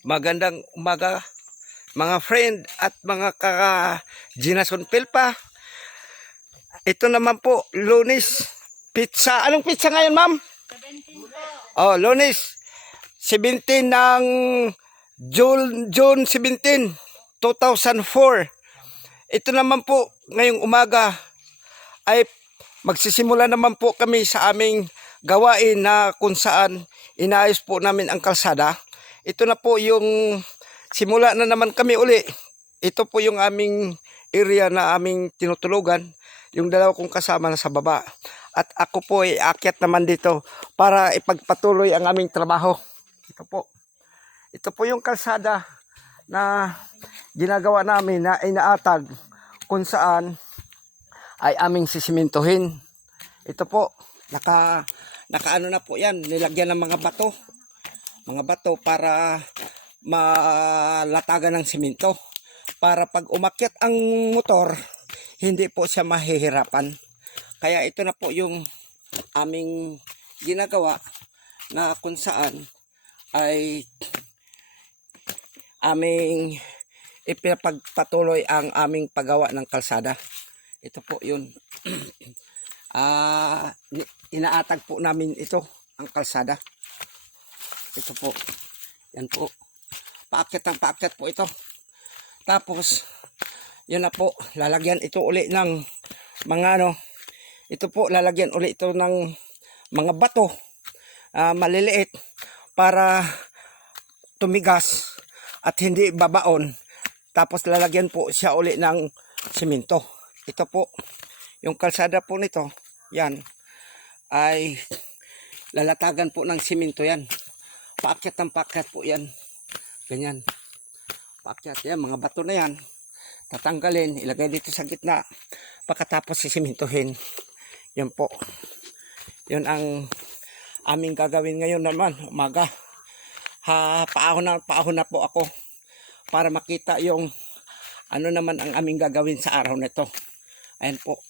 Magandang umaga mga friend at mga ka-Ginason Pilpa. Ito naman po, Lunes pizza. Anong pizza ngayon, ma'am? 17 po. Oh, Lunes 17 ng June 17, 2004. Ito naman po, ngayong umaga ay magsisimula naman po kami sa aming gawain na kung saan inaayos po namin ang kalsada. Ito na po yung simula na naman kami uli. Ito po yung aming area na aming tinutulugan. Yung dalawa kong kasama na sa baba. At ako po ay aakyat naman dito para ipagpatuloy ang aming trabaho. Ito po. Ito po yung kalsada na ginagawa namin na inaatag kung saan ay aming sisimintuhin. Ito po, nakaano na po yan, nilagyan ng mga bato. Mga bato para malatagan ng simento. Para pag umakyat ang motor, hindi po siya mahihirapan. Kaya ito na po yung aming ginagawa na kung saan ay aming ipinapagpatuloy ang aming paggawa ng kalsada. Ito po yun. Inaatag po namin ito, ang kalsada. Ito po. Yan po. Paakyat po ito. Tapos, yun na po. Lalagyan ito uli ng mga ito po, lalagyan uli ito ng mga bato. Maliliit. Para tumigas at hindi babaon. Tapos lalagyan po siya uli ng simento. Ito po. Yung kalsada po nito. Yan. Ay lalatagan po ng simento yan. Paakyat po yan. Ganyan. Paakyat yan. Mga bato na yan. Tatanggalin. Ilagay dito sa gitna. Pagkatapos sisimintuhin. Yan po. Yun ang aming gagawin ngayon naman. Umaga. Paahon na po ako. Para makita yung ano naman ang aming gagawin sa araw na ito. Ayan po.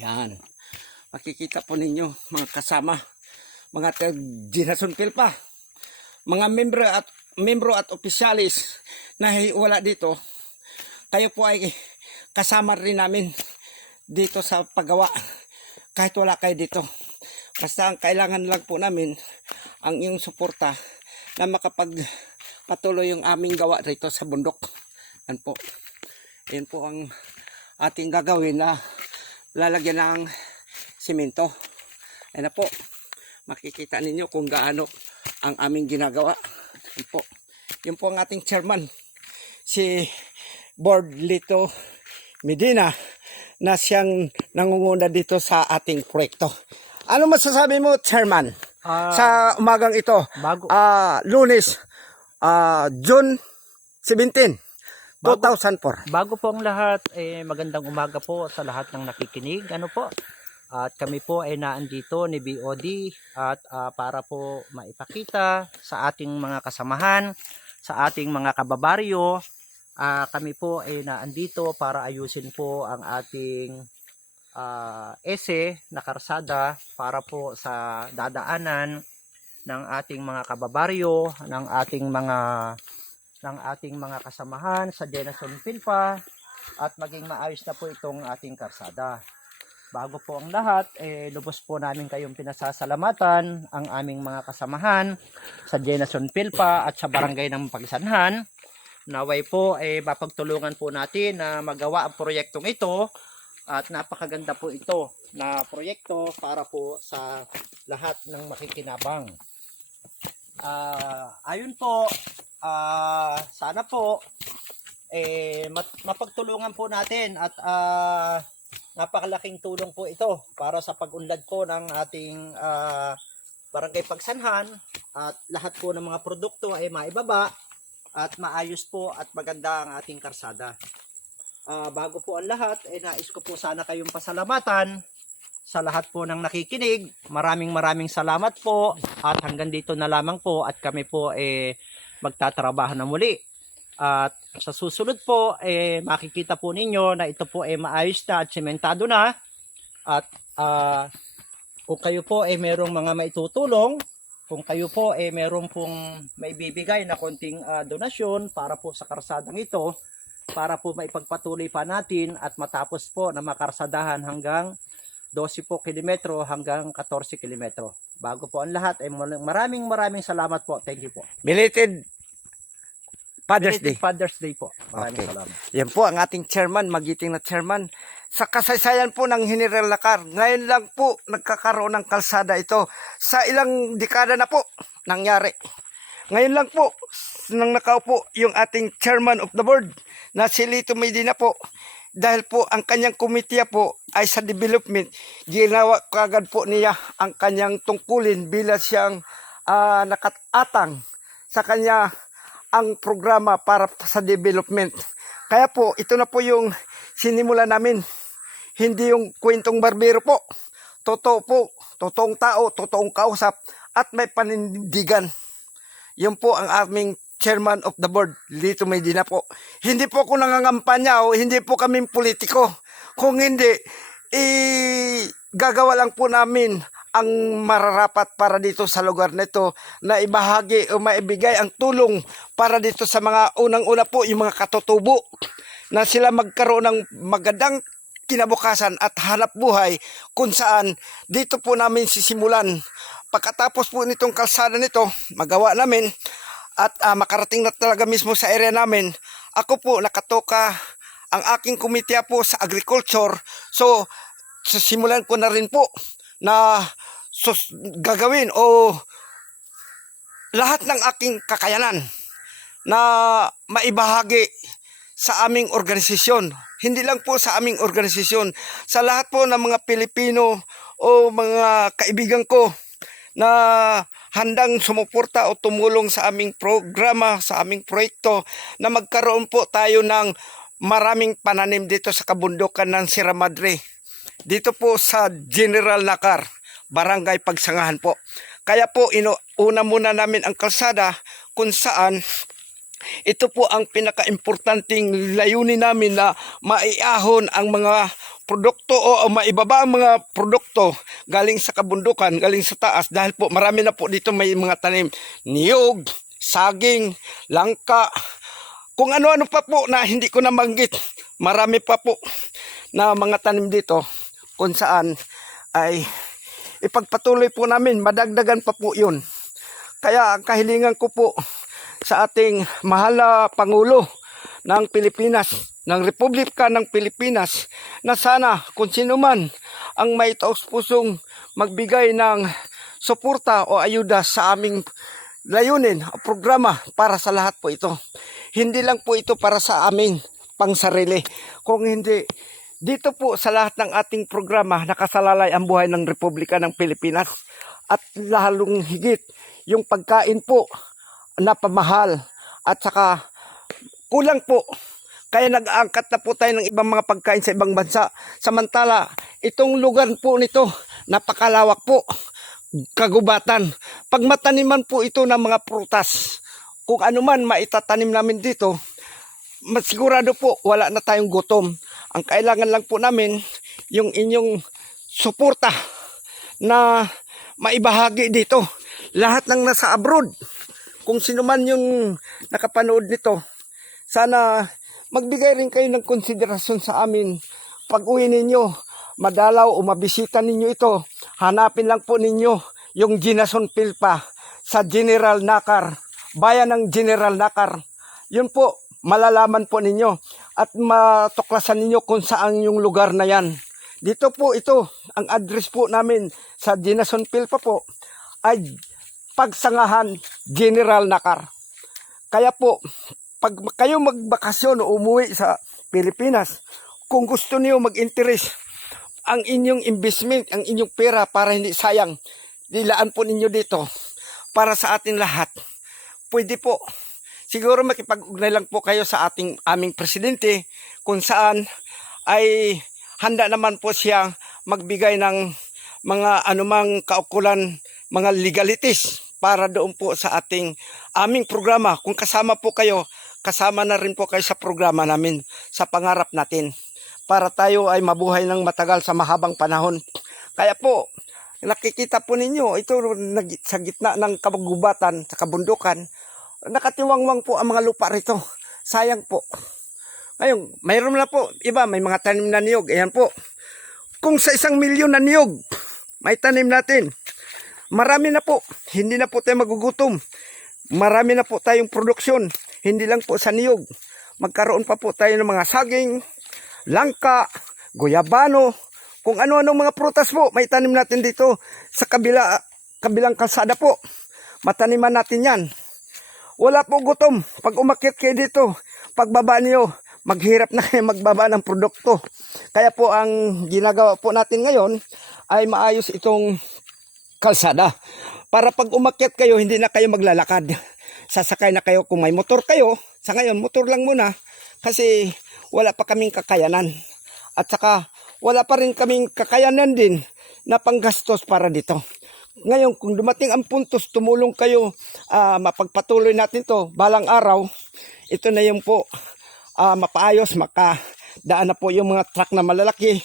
Yan. Makikita po ninyo mga kasama. Mga Ginason Pilpa, mga membro at opisyalis na wala dito, kayo po ay kasama rin namin dito sa paggawa kahit wala kayo dito. Basta ang kailangan lang po namin ang iyong suporta na makapagpatuloy yung aming gawa rito sa bundok. Yan po. Yan po ang ating gagawin na lalagyan ng simento. Yan na po. Makikita ninyo kung gaano ang aming ginagawa. Yun po ang ating chairman, si Board Lito Medina, na siyang nangunguna dito sa ating proyekto. Ano masasabi mo, chairman, sa umagang ito? Lunes, June 17, 2004. Bago po ang lahat, magandang umaga po sa lahat ng nakikinig. At kami po ay naandito ni BOD at para po maipakita sa ating mga kasamahan, sa ating mga kababaryo, kami po ay naandito para ayusin po ang ating ese na karsada para po sa dadaanan ng ating mga kababaryo, ng ating mga kasamahan sa Ginason Pilpa at maging maayos na po itong ating karsada. Bago po ang lahat, lubos po namin kayong pinasasalamatan ang aming mga kasamahan sa Ginason Pilpa at sa barangay ng Pagsanhan. Naway po, mapagtulungan po natin na magawa ang proyektong ito at napakaganda po ito na proyekto para po sa lahat ng makikinabang. Ayun po, sana po mapagtulungan po natin at napakalaking tulong po ito para sa pag-unlad po ng ating barangay Pagsanhan at lahat po ng mga produkto ay maibaba at maayos po at maganda ang ating karsada. Bago po ang lahat, nais ko po sana kayong pasalamatan sa lahat po ng nakikinig. Maraming salamat po at hanggang dito na lamang po at kami po magtatrabaho na muli. At sa susunod po, makikita po ninyo na ito po maayos na at sementado na. At kung kayo po merong mga maitutulong kung kayo po meron pong maibibigay na konting donasyon para po sa karsadang ito, para po maipagpatuloy pa natin at matapos po na makarsadahan hanggang 12 po kilometro hanggang 14 kilometro. Bago po ang lahat, ay maraming salamat po. Thank you po. Belated Father's Day. Father's Day po. Maraming Okay. salamat. Yan po ang ating chairman, magiting na chairman. Sa kasaysayan po ng General Nakar, ngayon lang po nagkakaroon ng kalsada ito. Sa ilang dekada na po nangyari. Ngayon lang po, nang nakaupo yung ating chairman of the board na si Lito Medina po. Dahil po ang kanyang komitiya po ay sa development, ginawa kagad po niya ang kanyang tungkulin bilang siyang nakatang sa kanya ang programa para sa development. Kaya po, ito na po yung sinimula namin. Hindi yung kwentong barbero po. Totoo po, totoong tao, totoong kausap, at may panindigan. Yun po ang aming chairman of the board, Lito Medina po. Hindi po ako nangangampanya o hindi po kaming politiko. Kung hindi, gagawa lang po namin ang mararapat para dito sa lugar nito na ibahagi o maibigay ang tulong para dito sa mga unang-una po yung mga katutubo na sila magkaroon ng magandang kinabukasan at hanap buhay kung saan dito po namin sisimulan. Pagkatapos po nitong kalsada nito, magawa namin at makarating na talaga mismo sa area namin, ako po nakatoka ang aking komitya po sa agriculture. So, simulan ko na rin po na gagawin o lahat ng aking kakayanan na maibahagi sa aming organisasyon. Hindi lang po sa aming organisasyon, sa lahat po ng mga Pilipino o mga kaibigan ko na handang sumuporta o tumulong sa aming programa, sa aming proyekto na magkaroon po tayo ng maraming pananim dito sa kabundukan ng Sierra Madre. Dito po sa General Nakar, Barangay Pagsangahan po. Kaya po una muna namin ang kalsada kung saan ito po ang pinaka-importanting layunin namin na maiahon ang mga produkto o maibaba ang mga produkto galing sa kabundukan, galing sa taas dahil po marami na po dito may mga tanim, niyog, saging, langka, kung ano-ano pa po na hindi ko nabanggit. Marami pa po na mga tanim dito kung saan ay ipagpatuloy po namin, madagdagan pa po yun. Kaya ang kahilingan ko po sa ating mahal na Pangulo ng Pilipinas, ng Republika ng Pilipinas, na sana kung sino man ang may taos-pusong magbigay ng suporta o ayuda sa aming layunin o programa para sa lahat po ito. Hindi lang po ito para sa amin pangsarili, kung hindi dito po sa lahat ng ating programa nakasalalay ang buhay ng Republika ng Pilipinas at lalong higit yung pagkain po na pamahal at saka kulang po. Kaya nag-aangkat na po tayo ng ibang mga pagkain sa ibang bansa. Samantala, itong lugar po nito, napakalawak po, kagubatan. Pag mataniman po ito ng mga prutas, kung ano man maitatanim namin dito, sigurado po wala na tayong gutom. Ang kailangan lang po namin, yung inyong suporta na maibahagi dito. Lahat ng nasa abroad, kung sino man yung nakapanood nito, sana magbigay rin kayo ng konsiderasyon sa amin. Pag uwi ninyo, madalaw o mabisita ninyo ito, hanapin lang po ninyo yung Ginason Pilpa sa General Nakar, bayan ng General Nakar. Yun po, malalaman po ninyo at matuklasan ninyo kung saan yung lugar na yan. Dito po ito, ang address po namin sa Ginason Pilpa po ay Pagsangahan, General Nakar. Kaya po, pag kayo magbakasyon o umuwi sa Pilipinas, kung gusto niyo mag-interest ang inyong investment, ang inyong pera para hindi sayang, dilaan po ninyo dito para sa ating lahat. Pwede po. Siguro makipag-ugnay lang po kayo sa aming presidente kung saan ay handa naman po siya magbigay ng mga anumang kaukulan, mga legalities para doon po sa aming programa. Kung kasama po kayo, kasama na rin po kayo sa programa namin, sa pangarap natin, para tayo ay mabuhay ng matagal sa mahabang panahon. Kaya po, Nakikita po ninyo, ito sa gitna ng kabagubatan, sa kabundukan, nakatiwangwang po ang mga lupa rito. Sayang po. Ngayon, mayroon na po, iba, may mga tanim na niyog. Ayan po. Kung sa 1,000,000 na niyog, may tanim natin. Marami na po. Hindi na po tayo magugutom. Marami na po tayong produksyon. Hindi lang po sa niyog. Magkaroon pa po tayo ng mga saging, langka, guyabano, kung ano-ano mga prutas po, may tanim natin dito sa kabilang kalsada po. Mataniman natin yan. Wala po gutom. Pag umakyat kayo dito, pagbaba niyo, maghirap na kayo magbaba ng produkto. Kaya po ang ginagawa po natin ngayon ay maayos itong kalsada. Para pag umakyat kayo, hindi na kayo maglalakad. Sasakay na kayo kung may motor kayo. Sa ngayon, motor lang muna kasi wala pa kaming kakayanan. At saka wala pa rin kaming kakayanan din na panggastos para dito. Ngayon, kung dumating ang puntos, tumulong kayo, mapagpatuloy natin to balang araw, ito na yung po, mapaayos, makadaan na po yung mga truck na malalaki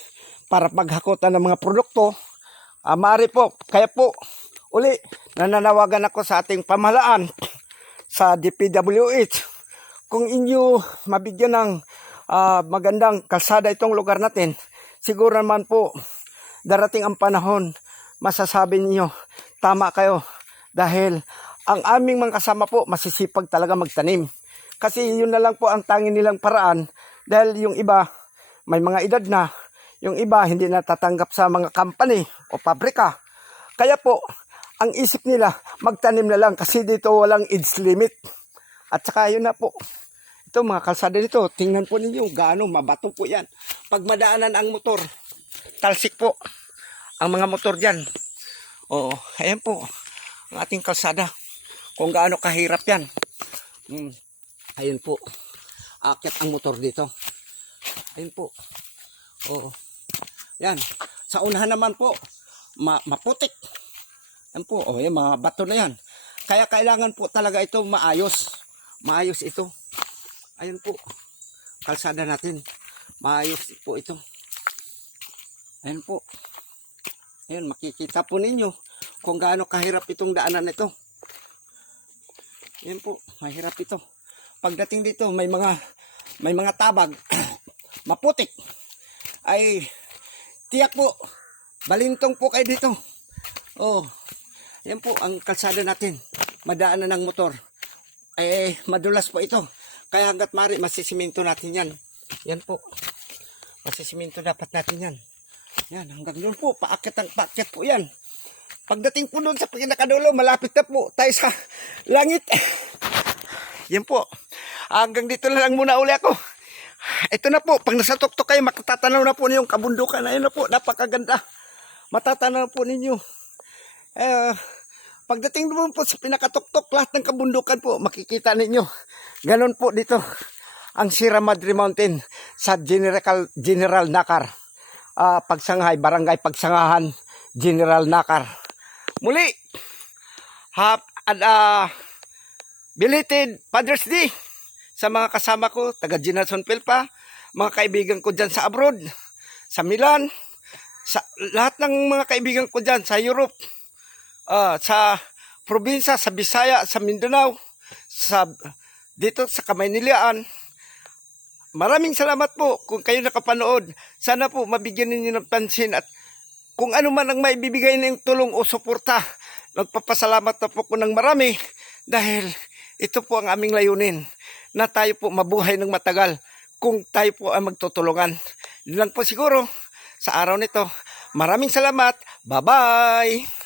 para paghakutan ng mga produkto. Maaari po, kaya po, uli, nananawagan ako sa ating pamahalaan, sa DPWH, kung inyo mabigyan ng magandang kalsada itong lugar natin, siguro naman po, darating ang panahon, masasabi niyo, tama kayo. Dahil ang aming mga kasama po, masisipag talaga magtanim. Kasi yun na lang po ang tanging nilang paraan. Dahil yung iba, may mga edad na. Yung iba, hindi natatanggap sa mga company o pabrika. Kaya po, ang isip nila, magtanim na lang kasi dito walang age limit. At saka yun na po. Ito mga kalsada nito, tingnan po ninyo, gaano mabato po yan. Pag madaanan ang motor, talsik po ang mga motor dyan. Oo, ayan po, ang ating kalsada. Kung gaano kahirap yan. Ayun po, aakyat ang motor dito. Ayun po. Oo. Yan, sa unahan naman po, maputik. Yan po, yan, mga bato na yan. Kaya kailangan po talaga ito maayos. Maayos ito. Ayun po, kalsada natin. Maayos po ito. Ayun po. Ayun, makikita po ninyo kung gaano kahirap itong daanan ito. Ayun po, mahirap ito. Pagdating dito, may mga tabag, maputik. Ay, tiyak po, balintong po kayo dito. Oh, yan po ang kalsada natin. Madaanan ng motor. Madulas po ito. Kaya hanggat mari, masisiminto natin yan. Yan po. Masisiminto dapat natin yan. Yan, hanggang doon po. Paakyat po yan. Pagdating po doon sa pinakadulo, malapit na po tayo sa langit. Yan po. Hanggang dito na lang muna uli ako. Ito na po. Pag nasa tuktok kayo, makatatanaw na po niyo yung kabundukan. Ayun na po. Napakaganda. Matatanaw po ninyo. Pagdating doon po sa pinakatuktok, lahat ng kabundukan po, makikita ninyo. Ganon po dito ang Sierra Madre Mountain sa General Nakar. Pagsanghay, Barangay Pagsangahan, General Nakar. Muli, belated Father's Day sa mga kasama ko, taga Generation Pelpa, mga kaibigan ko dyan sa abroad, sa Milan, sa lahat ng mga kaibigan ko dyan sa Europe, sa probinsya, sa Bisaya, sa Mindanao, dito sa Kamaynilaan. Maraming salamat po kung kayo nakapanood. Sana po mabigyan ninyo ng pansin at kung ano man ang maibibigay ng tulong o suporta. Nagpapasalamat na po ko ng marami dahil ito po ang aming layunin na tayo po mabuhay ng matagal kung tayo po ay magtutulungan. Yun lang po siguro sa araw nito. Maraming salamat. Bye-bye!